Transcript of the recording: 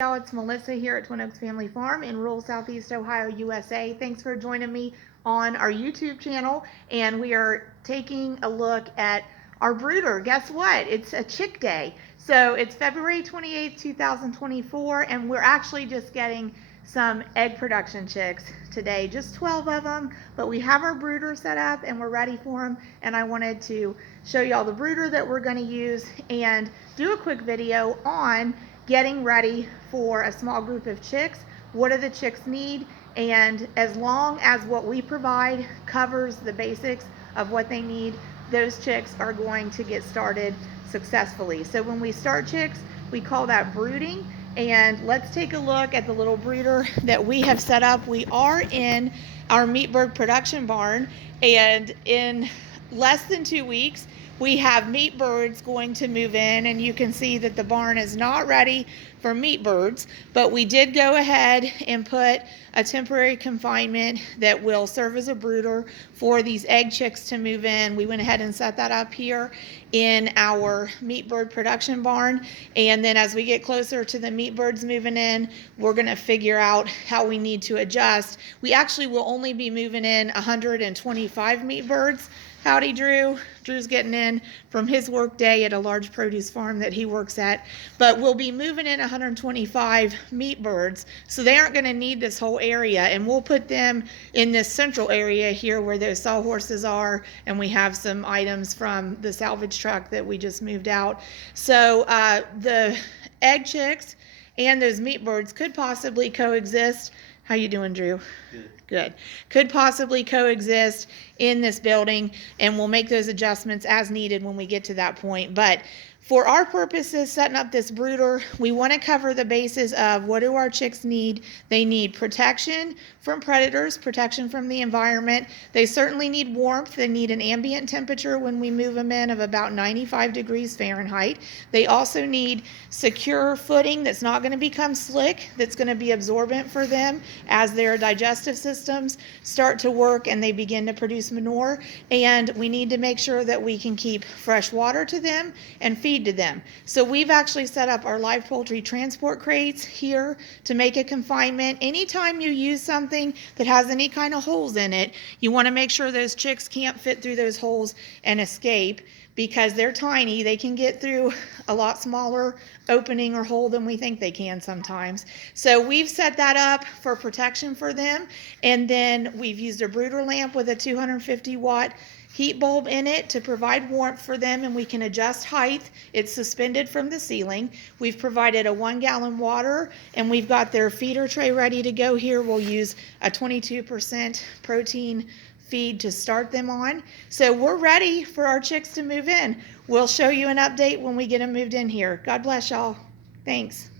Y'all, it's Melissa here at Twin Oaks Family Farm in rural Southeast Ohio, USA. Thanks for joining me on our YouTube channel, and we are taking a look at our brooder. Guess what? It's a chick day. So it's February 28th, 2024, and we're actually just getting some egg production chicks today, just 12 of them, but we have our brooder set up and we're ready for them, and I wanted to show you all the brooder that we're going to use and do a quick video on getting ready for a small group of chicks. What do the chicks need? And as long as what we provide covers the basics of what they need, those chicks are going to get started successfully. So when we start chicks, we call that brooding. And let's take a look at the little brooder that we have set up. We are in our meat bird production barn, and in less than 2 weeks, we have meat birds going to move in, and you can see that the barn is not ready for meat birds, but we did go ahead and put a temporary confinement that will serve as a brooder for these egg chicks to move in. We went ahead and set that up here in our meat bird production barn, and then as we get closer to the meat birds moving in, we're going to figure out how we need to adjust. We actually will only be moving in 125 meat birds. Howdy, Drew. Drew's getting in from his work day at a large produce farm that he works at. But we'll be moving in 125 meat birds, so they aren't going to need this whole area. And we'll put them in this central area here where those sawhorses are, and we have some items from the salvage truck that we just moved out. So the egg chicks and those meat birds could possibly coexist. How you doing, Drew? Good. Good. Could possibly coexist in this building, and we'll make those adjustments as needed when we get to that point. But for our purposes, setting up this brooder, we want to cover the bases of what do our chicks need. They need protection from predators, protection from the environment. They certainly need warmth. They need an ambient temperature when we move them in of about 95 degrees Fahrenheit. They also need secure footing that's not going to become slick, that's going to be absorbent for them as their digestive systems start to work and they begin to produce manure. And we need to make sure that we can keep fresh water to them and feed to them. So we've actually set up our live poultry transport crates here to make a confinement. Anytime you use something that has any kind of holes in it, you want to make sure those chicks can't fit through those holes and escape, because they're tiny. They can get through a lot smaller opening or hole than we think they can sometimes. So we've set that up for protection for them, and then we've used a brooder lamp with a 250 watt heat bulb in it to provide warmth for them, and we can adjust height. It's suspended from the ceiling. We've provided a 1 gallon water, and we've got their feeder tray ready to go here. We'll use a 22% protein feed to start them on. So we're ready for our chicks to move in. We'll show you an update when we get them moved in here. God bless y'all. Thanks.